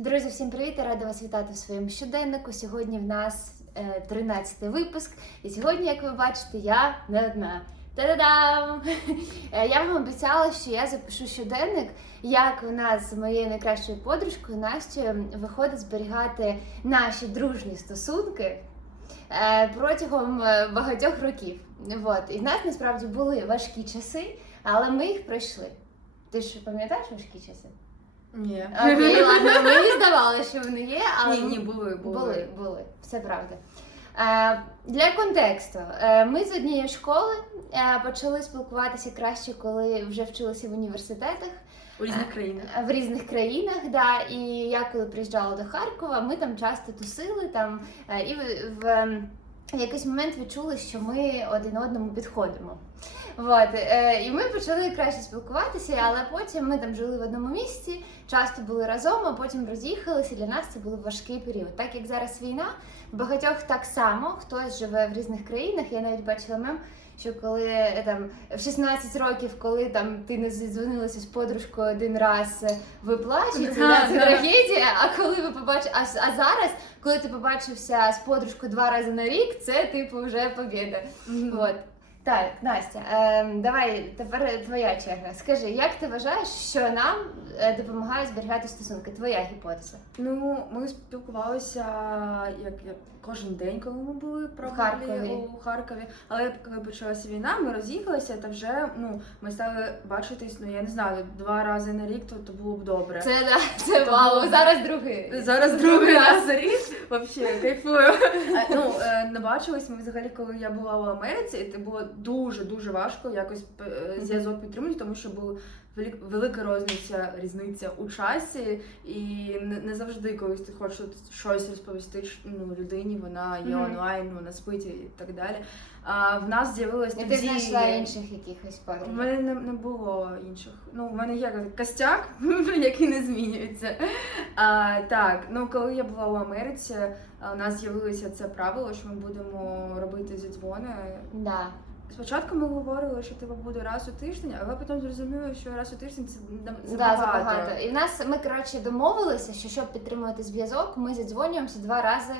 Друзі, всім привіт! Я рада вас вітати в своєму щоденнику. Сьогодні в нас 13 випуск, і сьогодні, як ви бачите, я не одна. Та-да-дам! Е, Я вам обіцяла, що я запишу щоденник, як у нас з моєю найкращою подружкою Настю виходить зберігати наші дружні стосунки е, протягом е, багатьох років. Вот. І в нас насправді були важкі часи, але ми їх пройшли. Ти ж пам'ятаєш важкі часи? Ні. Окей, ладно, мені здавалося, що вони є, але Ні, ні, були, були. були, були, все правда. Е, для контексту, е, ми з однієї школи е, почали спілкуватися краще, коли вже вчилися в університетах У різних країнах. е, в різних країнах. Да, і я коли приїжджала до Харкова, ми там часто тусили там, е, і в, в, ем, в якийсь момент відчули, що ми один одному підходимо. Вот. Е, і ми почали краще спілкуватися, але потім ми там жили в одному місці, часто були разом, а потім роз'їхалися. Для нас це був важкий період. Так як зараз війна, багатьох так само, хтось живе в різних країнах. Я навіть бачила мем, що коли е, там в 16 років, коли там ти не зідзвонилася з подружкою один раз, е, ви плачете, Да, це да. трагедія. А коли ви побачите, а, а зараз, коли ти побачився з подружкою два рази на рік, це типу вже побіда. От. Так, Настя, е, давай тепер твоя черга. Скажи, як ти вважаєш, що нам е, допомагає зберігати стосунки? Твоя гіпотеза. Ну, ми спілкувалися як, як кожен день, коли ми були про Харкові. у Харкові. Але коли почалася війна, ми роз'їхалися, та вже ну ми стали бачитись, ну я не знаю, два рази на рік, то, то було б добре. Це да, це Тому- вау. Зараз другий. Зараз другий раз за рік, взагалі, кайфую. Ну, е, не бачились ми взагалі, коли я була в Америці, і це було дуже-дуже важко якось е, зв'язок підтримувати, тому що була велик- велика різниця, різниця у часі, і не, завжди, коли ти хочеш щось розповісти ну, людині, вона є онлайн, вона спить і так далі. А в нас з'явилось тоді... ти знайшла інших якихось У мене не, не було інших. Ну, у мене є костяк, який не змінюється. А, так, ну коли я була у Америці, у нас з'явилося це правило, що ми будемо робити зідзвони. Да. Спочатку ми говорили, що тебе буде раз у тиждень, але потім зрозуміли, що раз у тиждень це Да, забагато. І в нас ми коротше домовилися, що щоб підтримувати зв'язок, ми зідзвонюємося два рази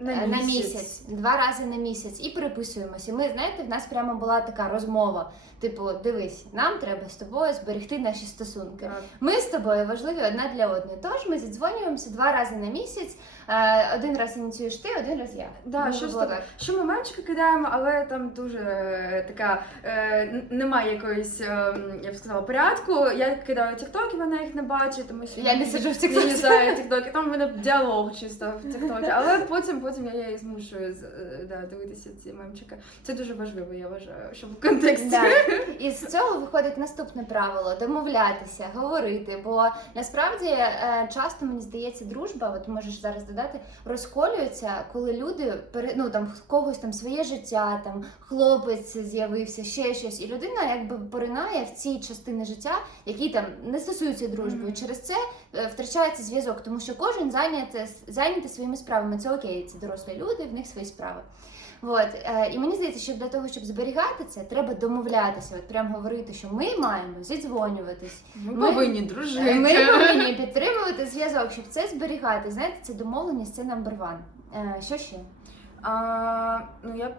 Е, на місяць, два рази на місяць і переписуємося. Ми знаєте, в нас прямо була така розмова. Типу, дивись, нам треба з тобою зберегти наші стосунки. Так. Ми з тобою важливі одна для одної. Тож ми зідзвонюємося два рази на місяць. Е, Один раз ініціюєш ти, один раз я. Да, що було так. Що ми мемчики кидаємо, але там дуже е, така е, немає якоїсь, е, я б сказала, порядку. Я кидаю тіктоки, вона їх не бачить, тому що Я не сиджу в не тіктоці. юзаю тіктоки. Там в мене діалог чисто в тіктокі. Але потім, потім я її змушую е, да, дивитися ці мемчики. Це дуже важливо, я вважаю, щоб в контексті. Да. І з цього виходить наступне правило домовлятися, говорити. Бо насправді е, часто мені здається, дружба, от можеш зараз додати, розколюється, коли люди ну, там когось там своє життя, там хлопець з'явився, ще щось, і людина якби поринає в ці частини життя, які там не стосуються дружби. Мгм. І Через це е, втрачається зв'язок, тому що кожен зайнятий, зайнятий своїми справами. Це окей, це дорослі люди, в них свої справи. От, е, і мені здається, що для того, щоб зберігати це, треба домовлятися, от прям говорити, що ми маємо зідзвонюватись. Ми, Ми- повинні дружити. Ми повинні підтримувати зв'язок, щоб це зберігати. Знаєте, це домовленість, це number one. Е, Що ще? А, ну я б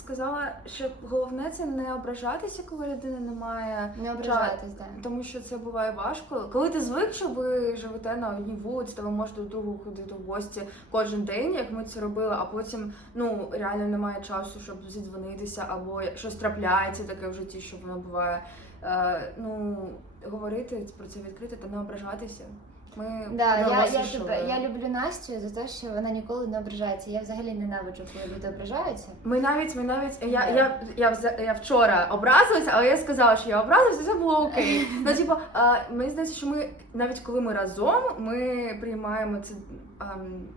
сказала, що головне це не ображатися, коли людина не має Не ображатись, да. Тому що це буває важко. Коли ти звик, що ви живете на одній вулиці, то ви можете до другу ходити в гості кожен день, як ми це робили, а потім ну реально немає часу, щоб зідзвонитися, або щось трапляється таке в житті, що воно буває. Е, ну говорити про це відкрито та не ображатися. Ми Да, я, я, тебе, я люблю Настю за те, що вона ніколи не ображається. Я взагалі ненавиджу, коли люди ображаються. Ми навіть, ми навіть я, Да. я, я, вза- я вчора образилася, але я сказала, що я образилася, це було окей. Ну, типу, а, мені здається, що ми навіть коли ми разом, ми приймаємо це ам,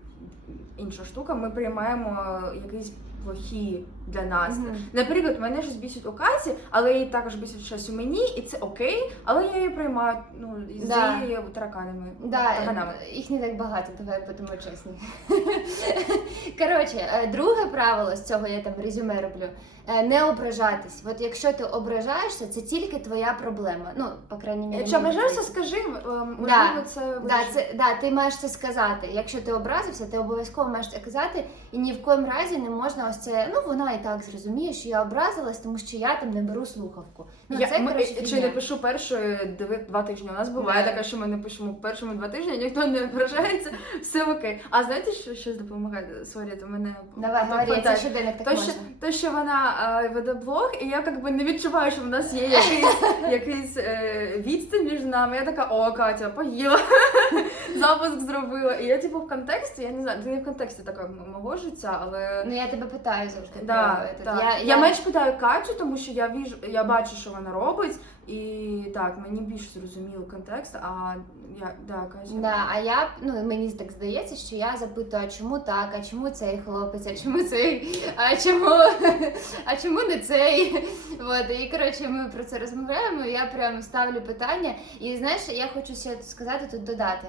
інша штука, ми приймаємо якісь плохі для нас. Мгм. Наприклад, мене щось бісить у Каті, але її також бісить щось у мені, і це окей, але я її приймаю ну, з Да. її тараканами. Да, тараканами. їх не так багато, давай будемо чесні. Коротше, е, друге правило з цього я там резюме роблю. Е, Не ображатись. От якщо ти ображаєшся, це тільки твоя проблема. Ну, по крайній мірі. Якщо ображаєшся, скажи, е, можливо, Да. це Да, це, да, ти маєш це сказати. Якщо ти образився, ти обов'язково маєш це казати, і ні в коєму разі не можна ось це. Ну вона і так зрозуміє, що я образилась, тому що я там не беру слухавку. Ну я, це ми, коротше, чи не пишу першої диви- два тижні. У нас буває Да. таке, що ми не пишемо першими два тижні, ніхто не ображається, все окей. А знаєте, що щось допомагає? Сорі, то мене Давай, говори, це щоденник так То що, то, що вона веде блог, і я якби не відчуваю, що в нас є якийсь, якийсь е, відстань між нами. Я така, о, Катя, поїла, запуск зробила. І я типу в контексті, я не знаю, ти не в контексті такого мого життя, але. Ну я тебе питаю завжди. Да, це. Я, Я, менш питаю Катю, тому що я віж, я бачу, що вона робить, і так, мені більш зрозумілий контекст, а я да, Катя. Да, а я ну мені так здається, що я запитую, а чому так, а чому цей хлопець, а чому цей, а чому, а чому не цей? От і коротше, ми про це розмовляємо. і Я прямо ставлю питання. І знаєш, я хочу ще сказати тут додати.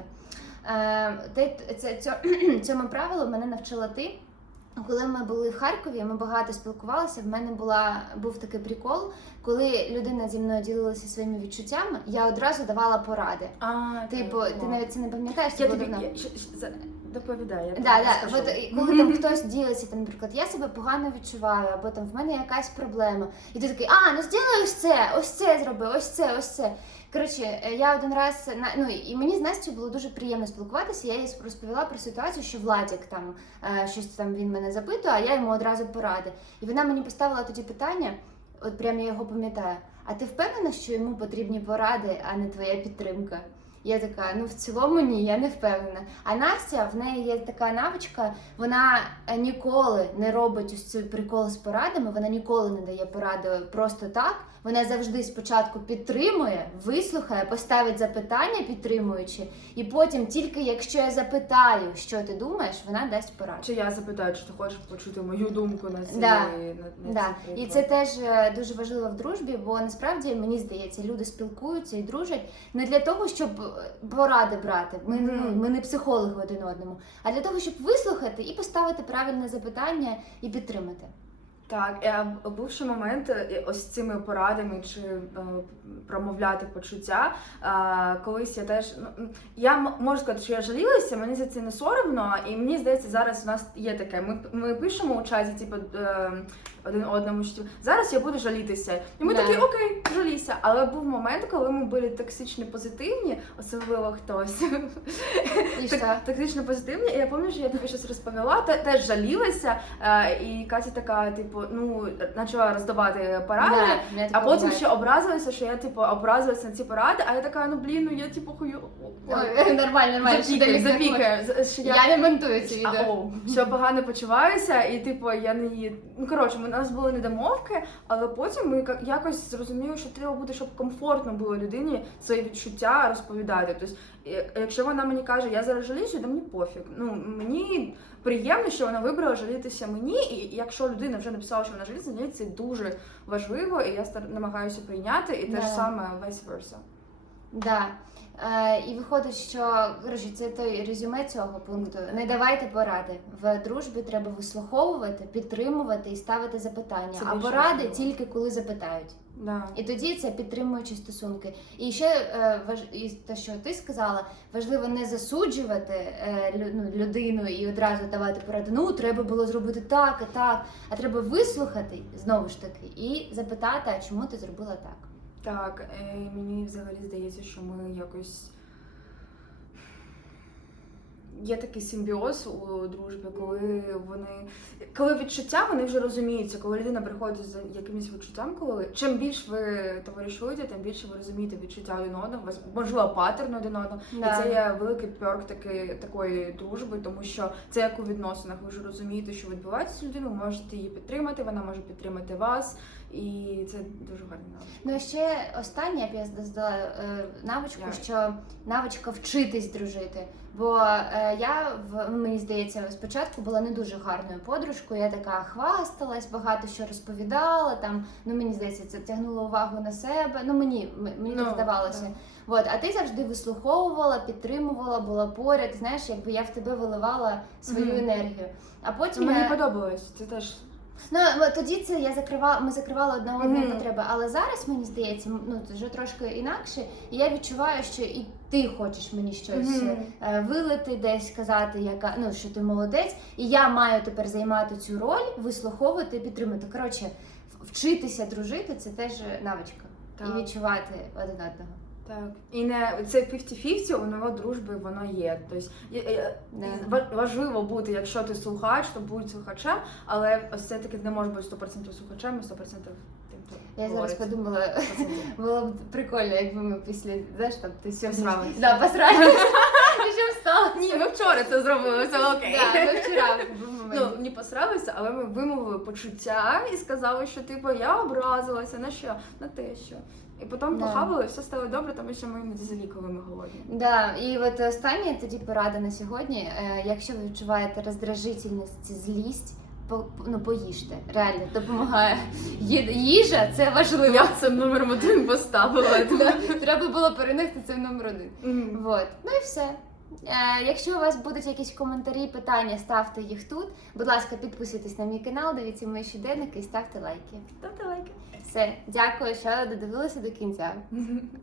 Е, ти це цьо- цьому правилу мене навчила ти. Коли ми були в Харкові, ми багато спілкувалися. В мене була був такий прикол, коли людина зі мною ділилася своїми відчуттями, я одразу давала поради. А, Типу, ти навіть це не пам'ятаєш, це я було тобі давно. я, я Да, да. скажу. От і коли там хтось ділиться, там, наприклад, я себе погано відчуваю, або там в мене якась проблема, і ти такий, а, ну зробай ось це, ось це зроби, ось це, ось це. Коротше, е, я один раз на ну і мені з Настю було дуже приємно спілкуватися. Я їй розповіла про ситуацію, що Владік там е, щось там він мене запитує, а я йому одразу поради. І вона мені поставила тоді питання, от прям я його пам'ятаю. А ти впевнена, що йому потрібні поради, а не твоя підтримка? Я така, ну в цілому ні, я не впевнена. А Настя в неї є така навичка, вона е, ніколи не робить ось цей прикол з порадами, вона ніколи не дає поради просто так. Вона завжди спочатку підтримує, вислухає, поставить запитання, підтримуючи, і потім, тільки якщо я запитаю, що ти думаєш, вона дасть пораду. Чи я запитаю, чи ти хочеш почути мою думку на ці Да. на, на Да. І це теж е, дуже важливо в дружбі, бо насправді мені здається, люди спілкуються і дружать не для того, щоб поради брати. Ми, Мгм. ну, ми не психологи один одному, а для того, щоб вислухати і поставити правильне запитання і підтримати. Так, е, був ще момент е, ось цими порадами чи е, промовляти почуття. Е, колись я теж ну я можу сказати, що я жалілася, мені за це не соромно, і мені здається, зараз у нас є таке. Ми, ми пишемо у чаті, типу, е, один одному, що типу, зараз я буду жалітися. І ми Да. такі окей, жалійся. Але був момент, коли ми були токсично позитивні, особливо хтось. І Так, що? токсично позитивні, і я пам'ятаю, що я тобі щось розповіла, теж жалілася, і Катя така, типу, ну, почала роздавати поради. Да, А потім ще образилася, що я типу образилася на ці поради, а я така, ну блін, ну я типу хую. Нормально, нормально. Запікаю. Що я, Я не монтую це а, відео. що я погано почуваюся, і типу я не її. Ну коротше, у нас були недомовки, але потім ми якось зрозуміли, що треба буде, щоб комфортно було людині свої відчуття розповідати. Тобто, якщо вона мені каже, я зараз жаліюся, то мені пофіг. Ну мені приємно, що вона вибрала жалітися мені, і якщо людина вже написала, що вона жаліється, для це дуже важливо, і я намагаюся прийняти, і те ж саме vice versa. Да. Е, і виходить, що коротше, це той резюме цього пункту. Не давайте поради. В дружбі треба вислуховувати, підтримувати і ставити запитання. Це а поради важливо. тільки коли запитають. Да. І тоді це підтримуючі стосунки. І ще е, важ... і те, що ти сказала, важливо не засуджувати е, ну, людину і одразу давати поради. Ну, треба було зробити так і так. А треба вислухати знову ж таки і запитати, а чому ти зробила так. Так, е, мені взагалі здається, що ми якось. Є такий симбіоз у дружбі, коли вони. Коли відчуття, вони вже розуміються, коли людина приходить з якимось відчуттям, коли чим більш ви товаришуєте, тим більше ви розумієте відчуття один одного, вас можливо паттерн один одного. Да. І це є великий перк таки, такої дружби, тому що це як у відносинах. Ви ж розумієте, що відбувається з людиною, можете її підтримати, вона може підтримати вас, і це дуже гарно. Ну, ще останнє я б я здала е, навичку, Давай. що навичка вчитись дружити. Бо е, я в ну, мені здається, спочатку була не дуже гарною подружкою. Я така хвасталась, багато що розповідала. Там ну мені здається, це тягнуло увагу на себе. Ну мені мені Ну, так здавалося. так. От, а ти завжди вислуховувала, підтримувала, була поряд. Знаєш, якби я в тебе виливала свою Мгм. енергію. А потім Мені я... подобалось. Це теж Ну, тоді це я закривала, ми закривали одна одної Мгм. потреби. Але зараз мені здається, ну це вже трошки інакше. І я відчуваю, що і ти хочеш мені щось Мгм. е, вилити, десь сказати, яка ну що ти молодець, і я маю тепер займати цю роль, вислуховувати, підтримати. Коротше, вчитися дружити це теж навичка. Так. І відчувати один одного. Так. І не це 50-50, у нової дружби воно є. Тобто ва- важливо бути, якщо ти слухач, то будь слухачем, але ось це таки не може бути 100% слухачем і 100% тим, хто Я зараз подумала, було б прикольно, якби ми після знаєш, там ти сьогодні да? Ні, ми вчора це зробили, це окей. Да, ми вчора. Ну, не посралися, але ми вимовили почуття і сказали, що типу я образилася на що? На те, що. І потім Да. похавали, все стало добре, тому що ми іноді залі, коли голодні. Да, і от остання тоді порада на сьогодні. Е, якщо ви відчуваєте роздражительність, злість, по, ну поїжте. Реально допомагає. Їжа це важливо. Я це номером один поставила. Треба було перенести це в номер один. Мгм. Вот. Ну і все. Е, Якщо у вас будуть якісь коментарі, питання, ставте їх тут. Будь ласка, підписуйтесь на мій канал, дивіться мої щоденники і ставте лайки. Ставте лайки. Все, дякую, що додивилися до кінця.